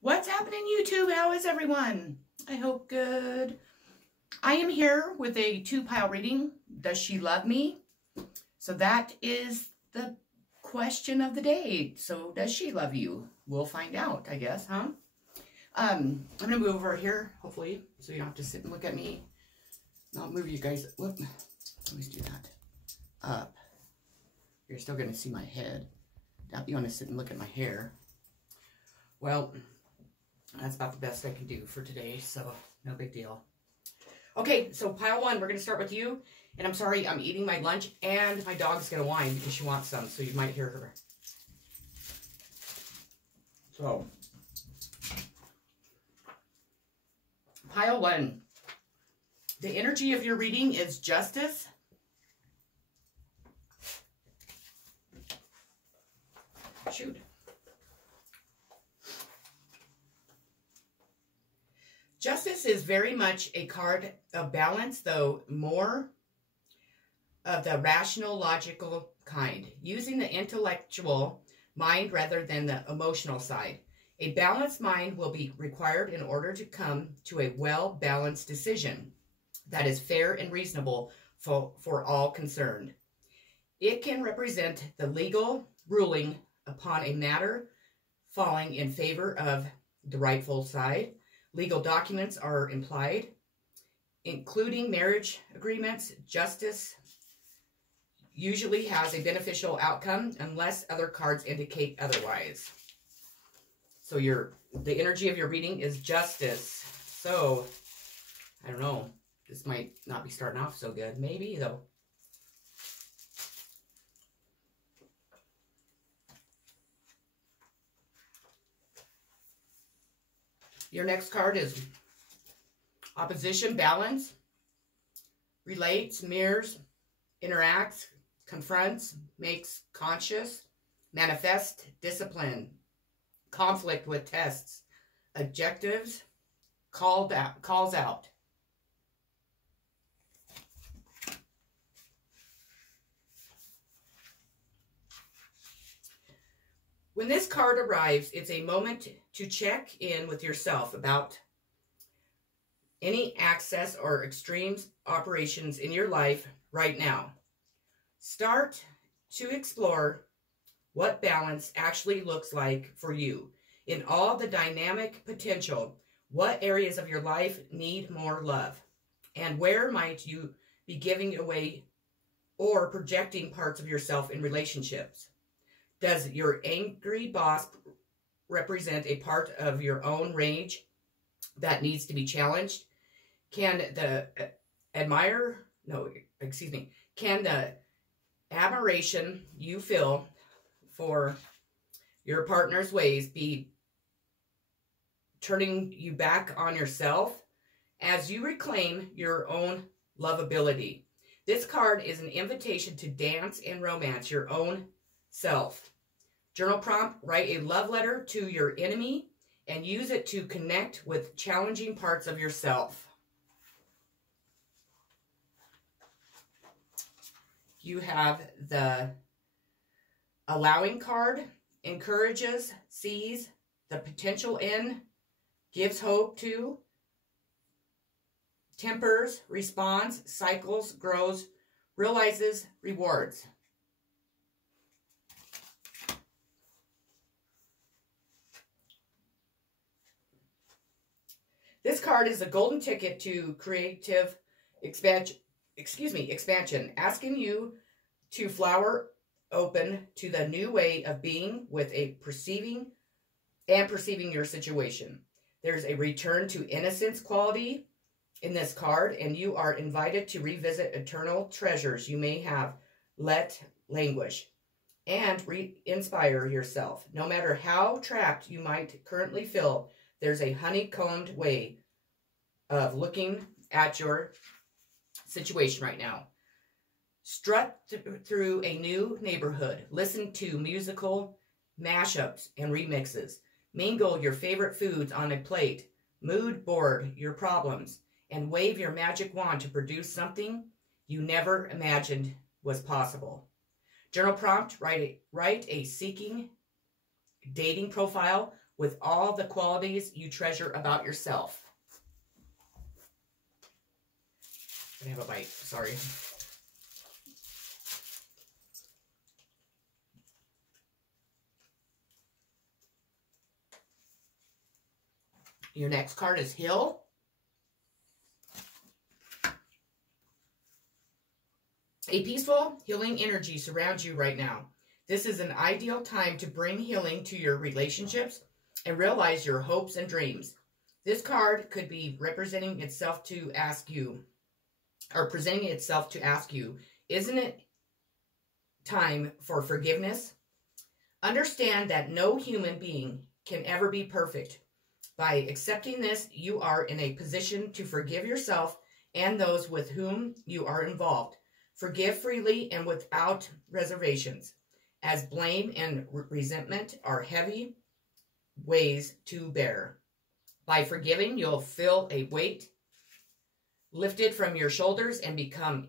What's happening, YouTube? How is everyone? I hope good. I am here with a 2-pile reading. Does she love me? So that is the question of the day. So does she love you? We'll find out, I guess, huh? I'm going to move over here, hopefully, so you don't have to sit and look at me. I'll move you guys. Whoop. Let me do that. Up. You're still going to see my head. Now you want to sit and look at my hair. Well, that's about the best I can do for today, so no big deal. Okay, so pile one, we're going to start with you. And I'm sorry, I'm eating my lunch, and my dog's going to whine because she wants some, so you might hear her. So, pile one. The energy of your reading is justice. Shoot. Justice is very much a card of balance, though more of the rational, logical kind, using the intellectual mind rather than the emotional side. A balanced mind will be required in order to come to a well-balanced decision that is fair and reasonable for all concerned. It can represent the legal ruling upon a matter falling in favor of the rightful side. Legal documents are implied, including marriage agreements. Justice usually has a beneficial outcome unless other cards indicate otherwise. So the energy of your reading is justice. So, I don't know. This might not be starting off so good. Maybe, though. Your next card is opposition, balance, relates, mirrors, interacts, confronts, makes conscious, manifest, discipline, conflict with tests, adjectives, calls out. When this card arrives, it's a moment to check in with yourself about any access or extremes operations in your life right now. Start to explore what balance actually looks like for you in all the dynamic potential. What areas of your life need more love? And where might you be giving away or projecting parts of yourself in relationships? Does your angry boss represent a part of your own rage that needs to be challenged? Can the admiration you feel for your partner's ways be turning you back on yourself as you reclaim your own lovability? This card is an invitation to dance and romance your own self. Journal prompt, write a love letter to your enemy and use it to connect with challenging parts of yourself. You have the allowing card, encourages, sees the potential in, gives hope to, tempers, responds, cycles, grows, realizes, rewards. This card is a golden ticket to creative expansion, asking you to flower open to the new way of being with a perceiving your situation. There's a return to innocence quality in this card, and you are invited to revisit eternal treasures you may have let languish and re-inspire yourself. No matter how trapped you might currently feel, there's a honeycombed way of looking at your situation right now. Strut through a new neighborhood. Listen to musical mashups and remixes. Mingle your favorite foods on a plate. Mood board your problems. And wave your magic wand to produce something you never imagined was possible. Journal prompt, write a seeking dating profile. with all the qualities you treasure about yourself. I have a bite, sorry. Your next card is Heal. A peaceful, healing energy surrounds you right now. This is an ideal time to bring healing to your relationships and realize your hopes and dreams. This card could be representing itself to ask you, or presenting itself to ask you, isn't it time for forgiveness? Understand that no human being can ever be perfect. By accepting this, you are in a position to forgive yourself and those with whom you are involved. Forgive freely and without reservations, as blame and resentment are heavy weighs to bear. By forgiving, you'll feel a weight lifted from your shoulders and become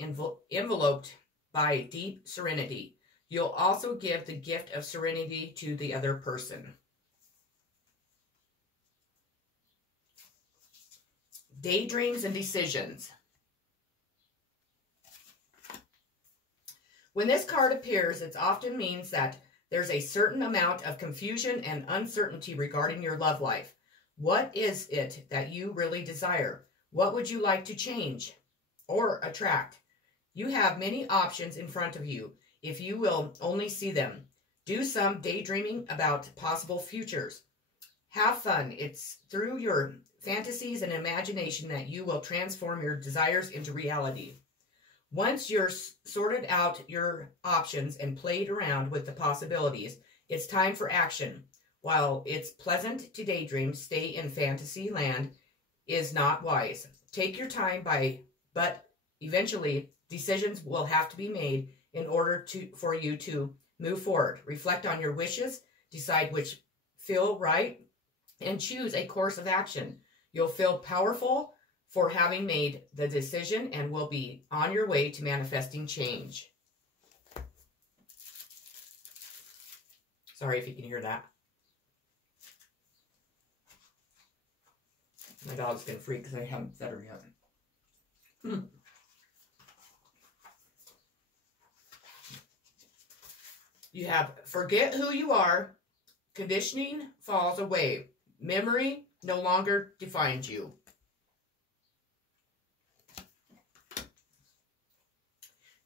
enveloped by deep serenity. You'll also give the gift of serenity to the other person. Daydreams and decisions. When this card appears, it often means that there's a certain amount of confusion and uncertainty regarding your love life. What is it that you really desire? What would you like to change or attract? You have many options in front of you if you will only see them. Do some daydreaming about possible futures. Have fun. It's through your fantasies and imagination that you will transform your desires into reality. Once you're sorted out your options and played around with the possibilities, it's time for action. While it's pleasant to daydream, stay in fantasy land is not wise. Take your time but eventually decisions will have to be made in order for you to move forward. Reflect on your wishes, decide which feel right, and choose a course of action. You'll feel powerful for having made the decision and will be on your way to manifesting change. Sorry if you can hear that. My dog's gonna freak because I haven't fed her yet. You have forget who you are. Conditioning falls away. Memory no longer defines you.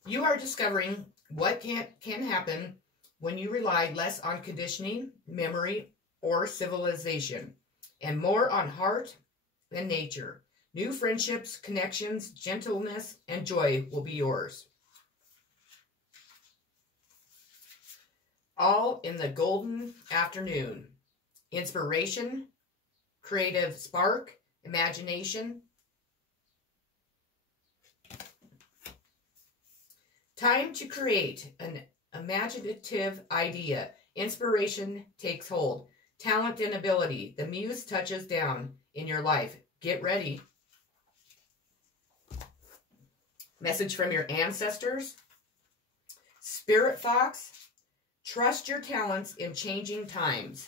You are discovering what can happen when you rely less on conditioning, memory, or civilization, and more on heart and nature. New friendships, connections, gentleness, and joy will be yours. All in the golden afternoon. Inspiration, creative spark, imagination. Time to create an imaginative idea. Inspiration takes hold. Talent and ability. The muse touches down in your life. Get ready. Message from your ancestors. Spirit Fox. Trust your talents in changing times.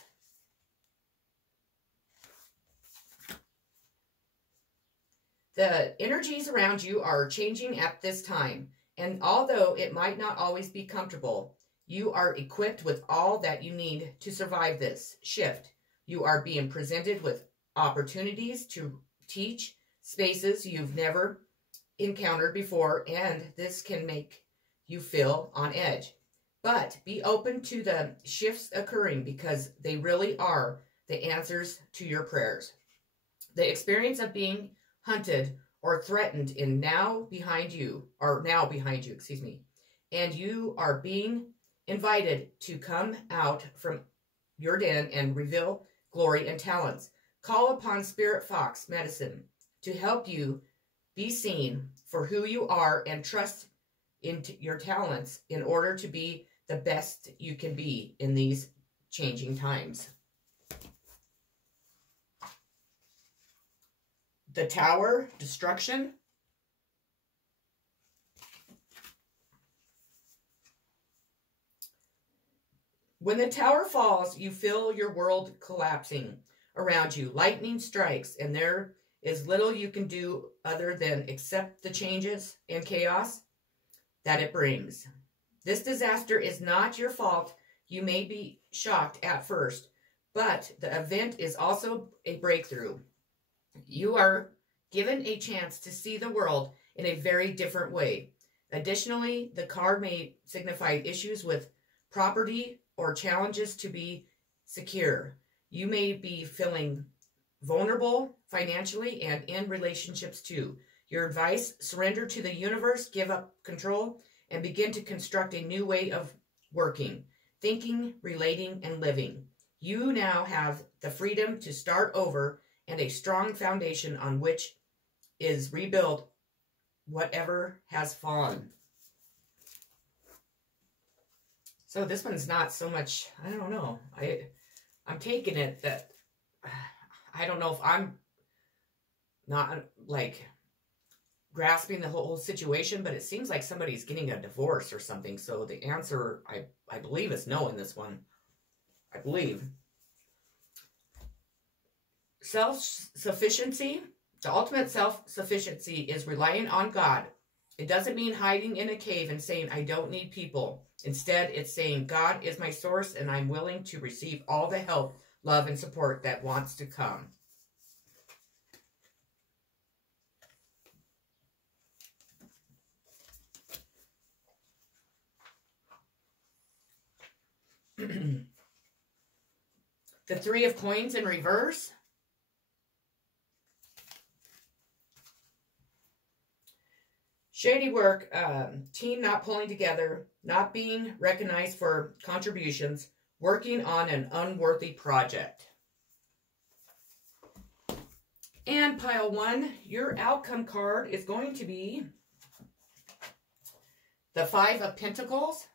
The energies around you are changing at this time. And although it might not always be comfortable, you are equipped with all that you need to survive this shift. You are being presented with opportunities to teach spaces you've never encountered before, and this can make you feel on edge. But be open to the shifts occurring because they really are the answers to your prayers. The experience of being hunted or threatened is now behind you, and you are being invited to come out from your den and reveal glory and talents. Call upon Spirit Fox Medicine to help you be seen for who you are and trust in your talents in order to be the best you can be in these changing times. The Tower, destruction. When the tower falls, you feel your world collapsing around you. Lightning strikes, and there is little you can do other than accept the changes and chaos that it brings. This disaster is not your fault. You may be shocked at first, but the event is also a breakthrough. You are given a chance to see the world in a very different way. Additionally, the card may signify issues with property or challenges to be secure. You may be feeling vulnerable financially and in relationships too. Your advice: surrender to the universe, give up control, and begin to construct a new way of working, thinking, relating, and living. You now have the freedom to start over and a strong foundation on which is rebuilt whatever has fallen. So this one's not so much, I don't know. I'm taking it that, I don't know if I'm not like grasping the whole situation, but it seems like somebody's getting a divorce or something. So the answer, I believe, is no in this one. I believe. Self-sufficiency. The ultimate self-sufficiency is relying on God. It doesn't mean hiding in a cave and saying, I don't need people. Instead, it's saying, God is my source and I'm willing to receive all the help, love, and support that wants to come. The Three of Coins in reverse. Shady work, team not pulling together, not being recognized for contributions, working on an unworthy project. And pile one, your outcome card is going to be the Five of Pentacles.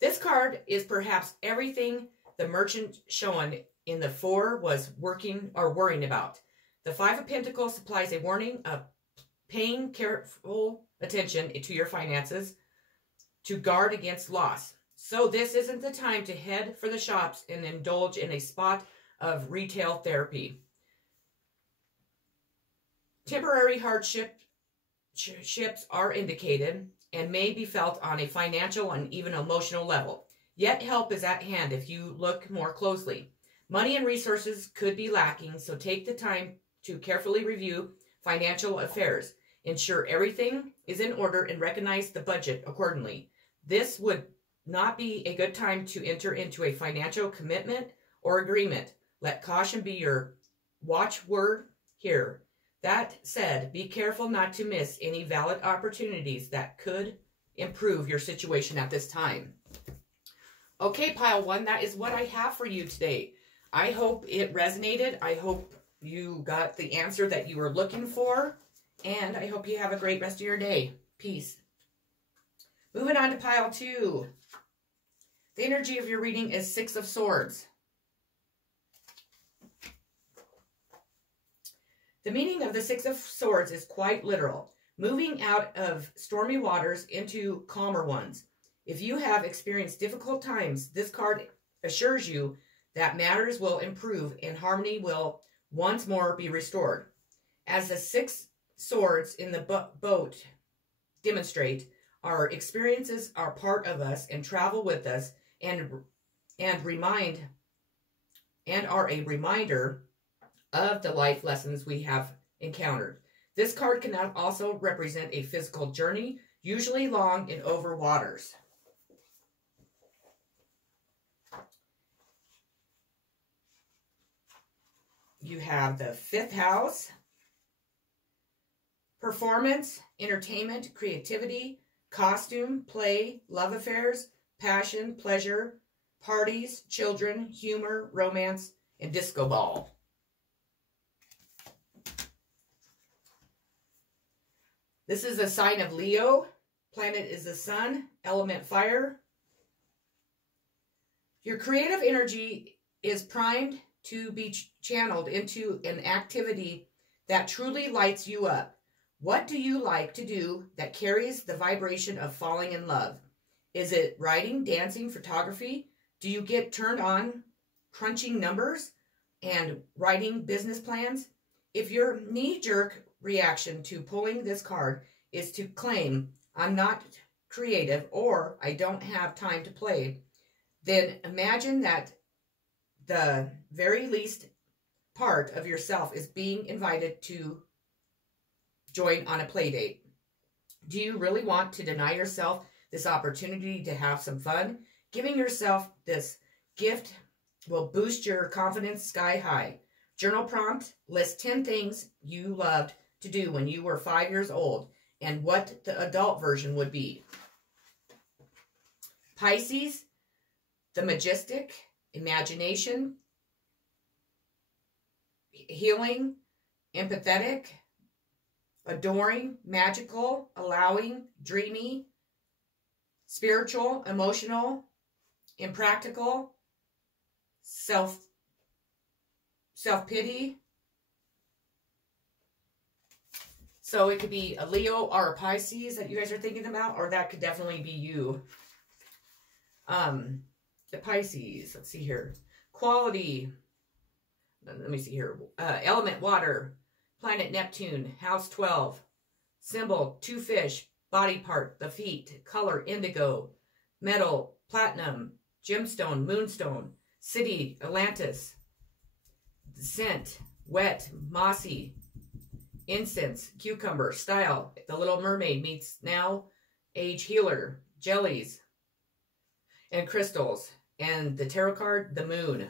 This card is perhaps everything the merchant shown in the four was working or worrying about. The Five of Pentacles supplies a warning of paying careful attention to your finances to guard against loss. So this isn't the time to head for the shops and indulge in a spot of retail therapy. Temporary ships are indicated and may be felt on a financial and even emotional level. Yet help is at hand if you look more closely. Money and resources could be lacking, so take the time to carefully review financial affairs. Ensure everything is in order and recognize the budget accordingly. This would not be a good time to enter into a financial commitment or agreement. Let caution be your watchword here. That said, be careful not to miss any valid opportunities that could improve your situation at this time. Okay, pile one, that is what I have for you today. I hope it resonated. I hope you got the answer that you were looking for. And I hope you have a great rest of your day. Peace. Moving on to pile two. The energy of your reading is Six of Swords. The meaning of the Six of Swords is quite literal. Moving out of stormy waters into calmer ones. If you have experienced difficult times, this card assures you that matters will improve and harmony will once more be restored. As the Six Swords in the boat demonstrate, our experiences are part of us and travel with us and are a reminder of the life lessons we have encountered. This card can also represent a physical journey, usually long and over waters. You have the fifth house, performance, entertainment, creativity, costume, play, love affairs, passion, pleasure, parties, children, humor, romance, and disco ball. This is a sign of Leo. Planet is the sun, element fire. Your creative energy is primed to be channeled into an activity that truly lights you up. What do you like to do that carries the vibration of falling in love? Is it writing, dancing, photography? Do you get turned on crunching numbers and writing business plans? If your knee-jerk reaction to pulling this card is to claim, I'm not creative or I don't have time to play, then imagine that the very least part of yourself is being invited to join on a play date. Do you really want to deny yourself this opportunity to have some fun? Giving yourself this gift will boost your confidence sky high. Journal prompt, list 10 things you loved to do when you were 5 years old and what the adult version would be. Pisces, the majestic, imagination, healing, empathetic, adoring, magical, allowing, dreamy, spiritual, emotional, impractical, self-pity. So it could be a Leo or a Pisces that you guys are thinking about, or that could definitely be you. The Pisces, let's see here. Quality, let me see here. Element, water. Planet, Neptune. House, 12. Symbol, 2 fish. Body part, the feet. Color, indigo. Metal, platinum. Gemstone, moonstone. City, Atlantis. Scent, wet, mossy. Incense, cucumber. Style, The Little Mermaid meets Now Age Healer. Jellies and crystals. And the tarot card, the moon.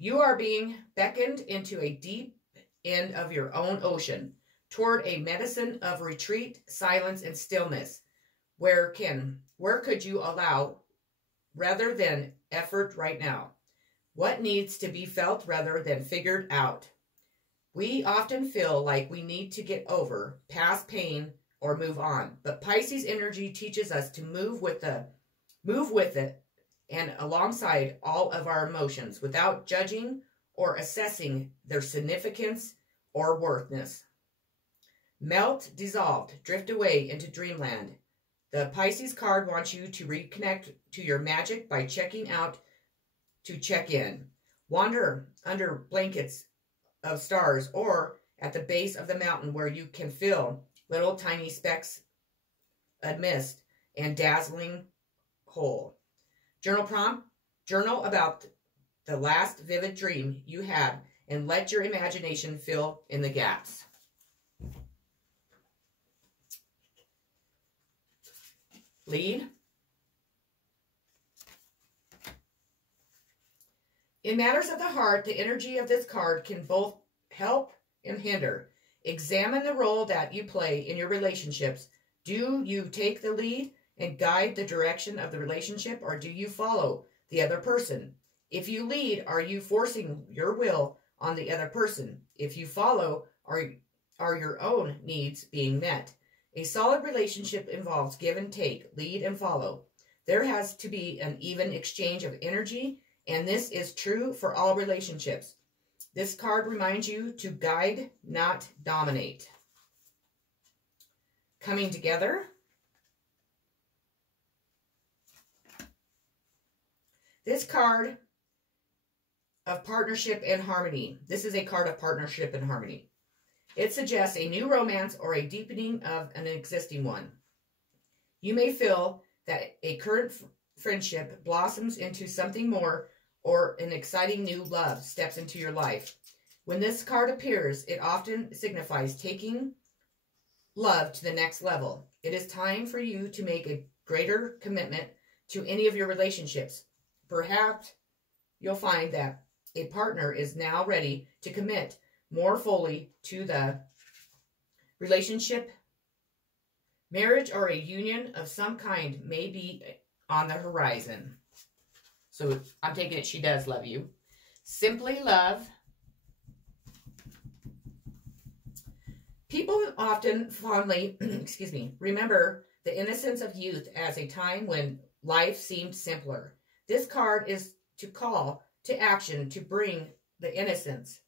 You are being beckoned into a deep end of your own ocean, toward a medicine of retreat, silence, and stillness. Where could you allow rather than effort right now? What needs to be felt rather than figured out? We often feel like we need to get over past pain or move on, but Pisces energy teaches us to move with it and alongside all of our emotions without judging or assessing their significance or worthness. Melt, dissolved, drift away into dreamland. The Pisces card wants you to reconnect to your magic by checking out to check in. Wander under blankets of stars or at the base of the mountain where you can feel little tiny specks of mist and dazzling whole. Journal prompt, journal about the last vivid dream you had and let your imagination fill in the gaps. Lead. In matters of the heart, the energy of this card can both help and hinder. Examine the role that you play in your relationships. Do you take the lead and guide the direction of the relationship, or do you follow the other person? If you lead, are you forcing your will on the other person? If you follow, are your own needs being met? A solid relationship involves give and take, lead and follow. There has to be an even exchange of energy, and this is true for all relationships. This card reminds you to guide, not dominate. Coming together. This card of partnership and harmony. This is a card of partnership and harmony. It suggests a new romance or a deepening of an existing one. You may feel that a current friendship blossoms into something more, or an exciting new love steps into your life. When this card appears, it often signifies taking love to the next level. It is time for you to make a greater commitment to any of your relationships. Perhaps you'll find that a partner is now ready to commit more fully to the relationship. Marriage or a union of some kind may be on the horizon. So I'm taking it she does love you. Simply love. People often fondly, remember the innocence of youth as a time when life seemed simpler. This card is to call to action to bring the innocence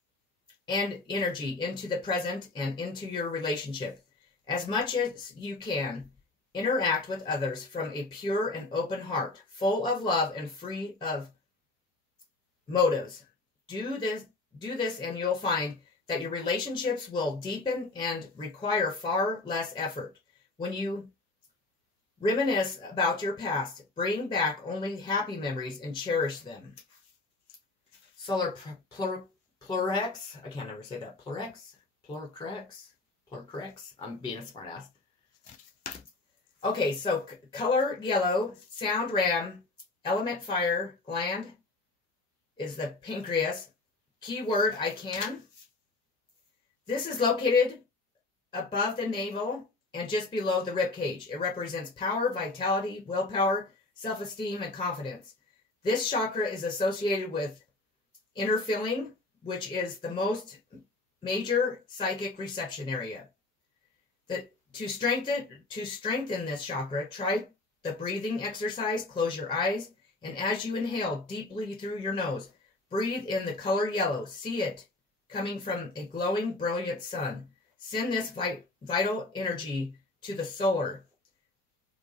and energy into the present and into your relationship. As much as you can, interact with others from a pure and open heart, full of love and free of motives. Do this and you'll find that your relationships will deepen and require far less effort. When you reminisce about your past, bring back only happy memories and cherish them. Solar Plex. I can't ever say that. Plex. I'm being a smartass. Okay, so color yellow, sound ram, element fire, gland is the pancreas. Keyword I can. This is located above the navel and just below the rib cage. It represents power, vitality, willpower, self-esteem, and confidence. This chakra is associated with inner feeling, which is the most major psychic reception area. To strengthen this chakra, try the breathing exercise. Close your eyes, and as you inhale deeply through your nose, breathe in the color yellow. See it coming from a glowing, brilliant sun. Send this vital energy to the solar.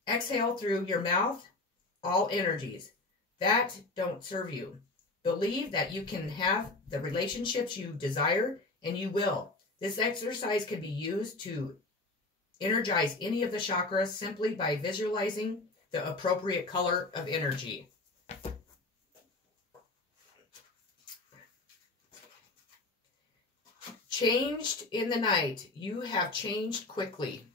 Exhale through your mouth all energies that don't serve you. Believe that you can have the relationships you desire, and you will. This exercise can be used to energize any of the chakras simply by visualizing the appropriate color of energy. Changed in the night. You have changed quickly.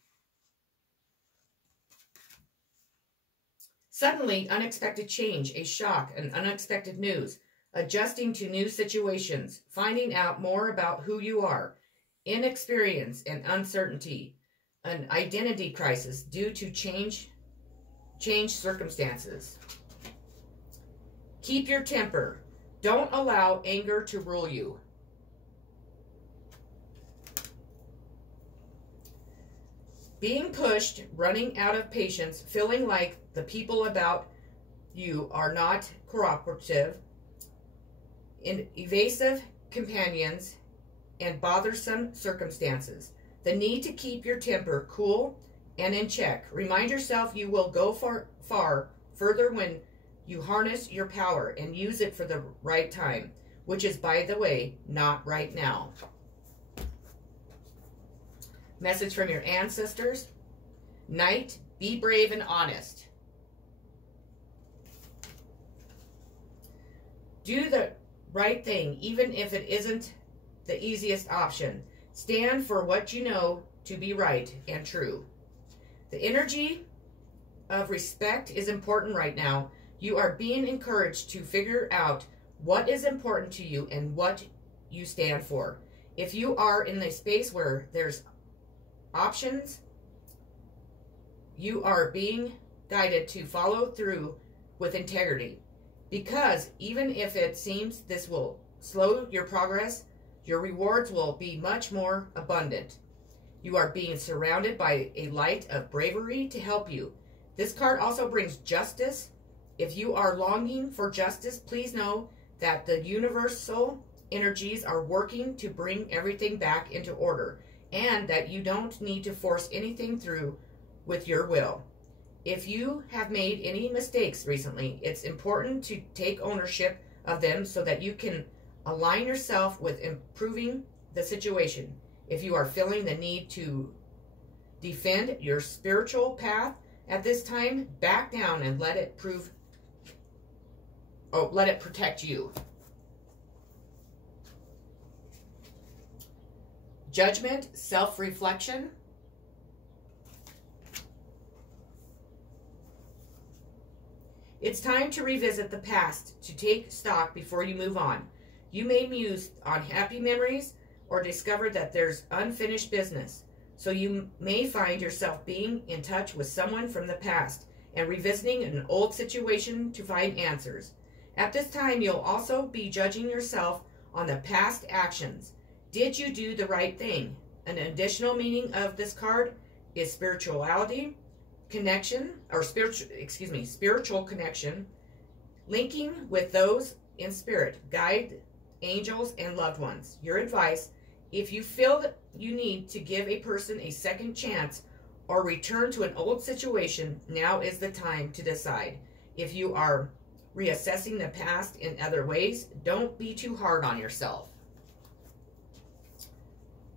Suddenly, unexpected change, a shock, an unexpected news, adjusting to new situations, finding out more about who you are, inexperience and uncertainty, an identity crisis due to changed circumstances. Keep your temper. Don't allow anger to rule you. Being pushed, running out of patience, feeling like the people about you are not cooperative, evasive companions, and bothersome circumstances. The need to keep your temper cool and in check. Remind yourself you will go far further when you harness your power and use it for the right time, which is, by the way, not right now. Message from your ancestors. Night, be brave and honest. Do the right thing, even if it isn't the easiest option. Stand for what you know to be right and true. The energy of respect is important right now. You are being encouraged to figure out what is important to you and what you stand for. If you are in a space where there's options, you are being guided to follow through with integrity. Because even if it seems this will slow your progress, your rewards will be much more abundant. You are being surrounded by a light of bravery to help you. This card also brings justice. If you are longing for justice, please know that the universal energies are working to bring everything back into order, and that you don't need to force anything through with your will. If you have made any mistakes recently, it's important to take ownership of them so that you can align yourself with improving the situation. If you are feeling the need to defend your spiritual path at this time, back down and let it protect you. Judgment, self-reflection. It's time to revisit the past, to take stock before you move on. You may muse on happy memories or discover that there's unfinished business. So you may find yourself being in touch with someone from the past and revisiting an old situation to find answers. At this time, you'll also be judging yourself on the past actions. Did you do the right thing? An additional meaning of this card is spirituality, spiritual connection, linking with those in spirit, guide, angels, and loved ones. Your advice If you feel that you need to give a person a second chance or return to an old situation, now is the time to decide. If you are reassessing the past in other ways, don't be too hard on yourself.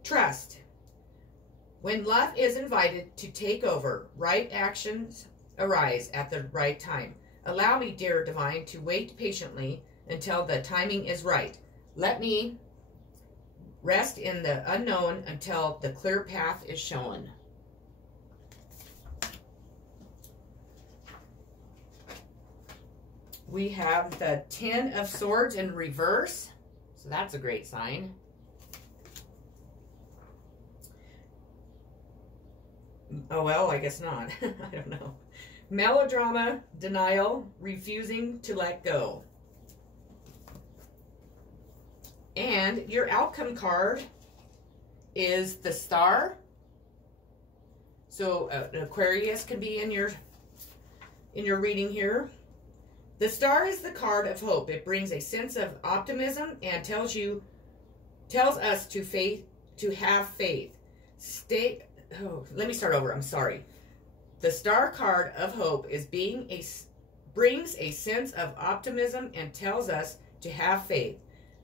Trust. When love is invited to take over, right actions arise at the right time. Allow me, dear divine, to wait patiently until the timing is right. Let me rest in the unknown until the clear path is shown. We have the 10 of Swords in reverse, so that's a great sign. Oh, well, I guess not. I don't know. Melodrama, denial, refusing to let go. And your outcome card is the Star. So an Aquarius can be in your reading here. The Star is the card of hope. It brings a sense of optimism and tells us to have faith. Let me start over. I'm sorry. The Star card of hope is brings a sense of optimism and tells us to have faith,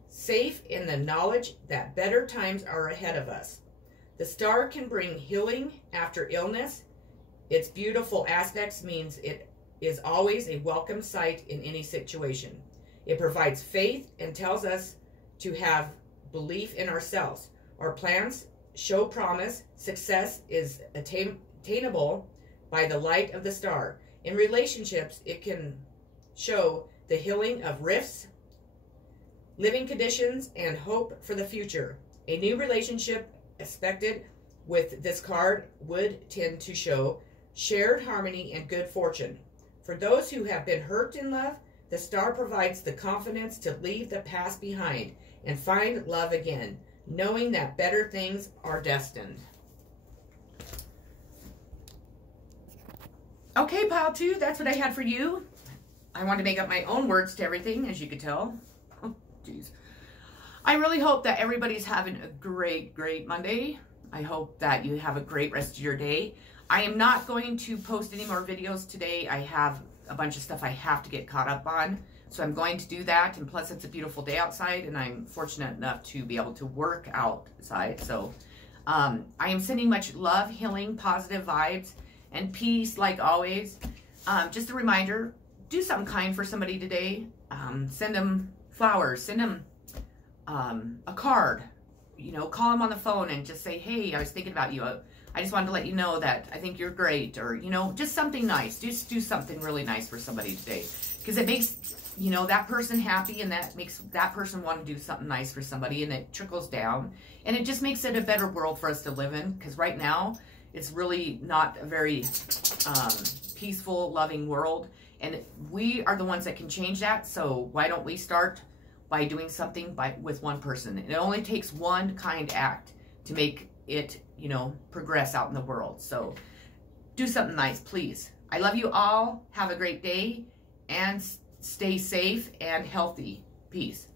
safe in the knowledge that better times are ahead of us. The Star can bring healing after illness. Its beautiful aspects means it is always a welcome sight in any situation. It provides faith and tells us to have belief in ourselves. Our plans show promise. Success is attainable by the light of the Star. In relationships, it can show the healing of rifts, living conditions, and hope for the future. A new relationship expected with this card would tend to show shared harmony and good fortune. For those who have been hurt in love, the Star provides the confidence to leave the past behind and find love again, knowing that better things are destined. Okay, pile 2, that's what I had for you. I wanted to make up my own words to everything, as you could tell. Oh, geez. I really hope that everybody's having a great, great Monday. I hope that you have a great rest of your day. I am not going to post any more videos today. I have a bunch of stuff I have to get caught up on. So I'm going to do that. And plus it's a beautiful day outside and I'm fortunate enough to be able to work outside. So I am sending much love, healing, positive vibes, and peace like always. Just a reminder, do something kind for somebody today. Send them flowers, send them a card, you know, call them on the phone and just say, hey, I was thinking about you. I just wanted to let you know that I think you're great, or, you know, just something nice. Just do something really nice for somebody today, because it makes, you know, that person happy, and that makes that person want to do something nice for somebody, and it trickles down, and it just makes it a better world for us to live in, because right now it's really not a very peaceful, loving world, and we are the ones that can change that. So why don't we start by doing something with one person? It only takes one kind act to make it, you know, progress out in the world. So do something nice, please. I love you all. Have a great day and stay safe and healthy. Peace.